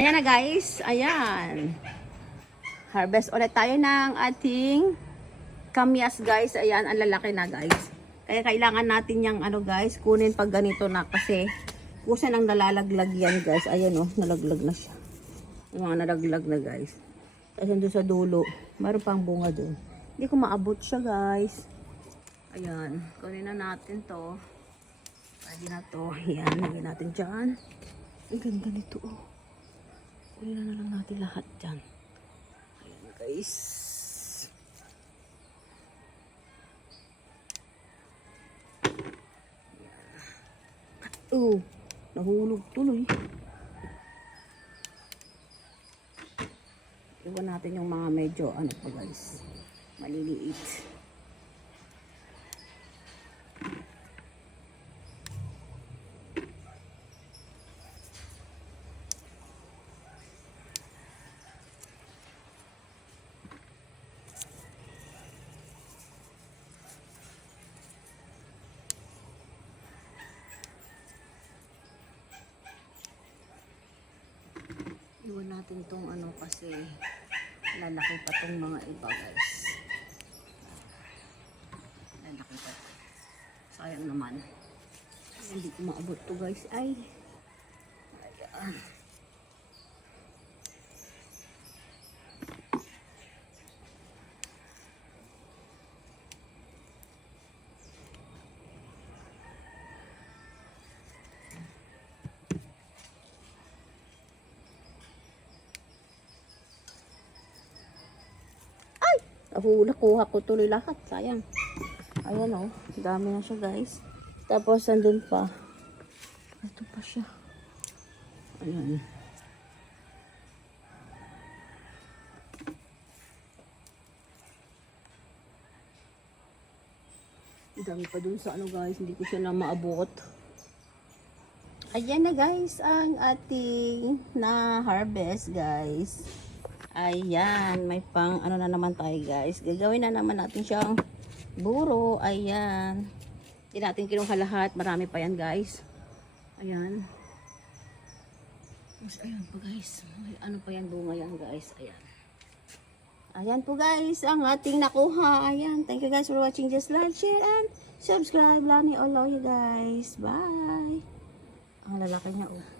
Ayan na guys, ayan. Harvest ulit tayo ng ating kamyas guys. Ayan, ang lalaki na guys. Kaya kailangan natin yung ano guys, kunin pag ganito na kasi kusa nang nalalaglag yan guys. Ayan oh, nalaglag na siya. Yung mga nalaglag na guys. Tapos doon sa dulo, mayroon pang bunga doon. Hindi ko maabot siya guys. Ayan, kunin na natin to. Pwede na to. Ayan, lagyan natin dyan. Ang ganda nito oh. Kunin na lang natin lahat dyan. Ayan guys. Oh, nahulog tuloy. Iwan natin yung mga medyo ano pa guys. Maliliit. Iwan natin tong ano kasi lalaki pa tong mga iba guys. Lalaki pa. Sayang naman. Hindi ko maabot to guys. Ay. Ayan. Nakuha ko tuloy lahat. Sayang. Ayan o. Dami na siya guys. Tapos andun pa. Ito pa siya. Ayan. Dami pa dun sa ano guys. Hindi ko siya na maabot. Ayan na guys. Ang ating na harvest guys. Ayan, may pang ano na naman tayo guys. Gagawin na naman natin siyang buro. Ayan. Hindi natin kinuha lahat. Marami pa yan guys. Ayan. Ayan po guys. May ano pa yan bunga yan guys. Ayan. Ayan po guys ang ating nakuha. Ayan. Thank you guys for watching. Just like, share, and subscribe. Love me all of you guys. Bye. Ang lalaki niya oh.